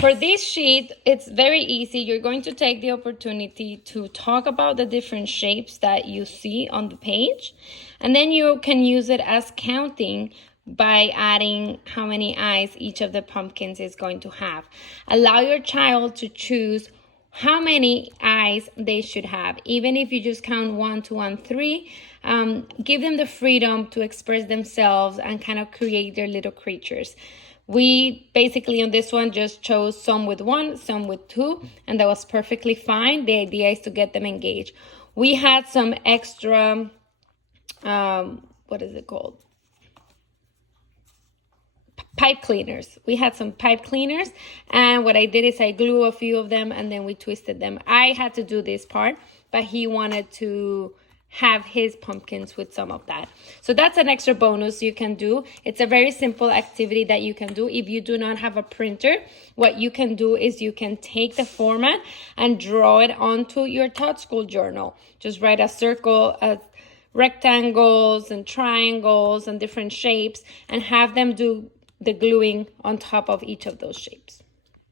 For this sheet, it's very easy. You're going to take the opportunity to talk about the different shapes that you see on the page, and then you can use it as counting by adding how many eyes each of the pumpkins is going to have. Allow your child to choose how many eyes they should have. Even if you just count 1, 2, and 3, give them the freedom to express themselves and kind of create their little creatures. We basically on this one just chose some with 1, some with 2, and that was perfectly fine. The idea is to get them engaged. We had some extra, what is it called? Pipe cleaners. We had some pipe cleaners, and what I did is I glue a few of them and then we twisted them. I had to do this part, but he wanted to have his pumpkins with some of that. So that's an extra bonus you can do. It's a very simple activity that you can do. If you do not have a printer, what you can do is you can take the format and draw it onto your Todd School journal. Just write a circle, rectangles and triangles and different shapes, and have them do the gluing on top of each of those shapes.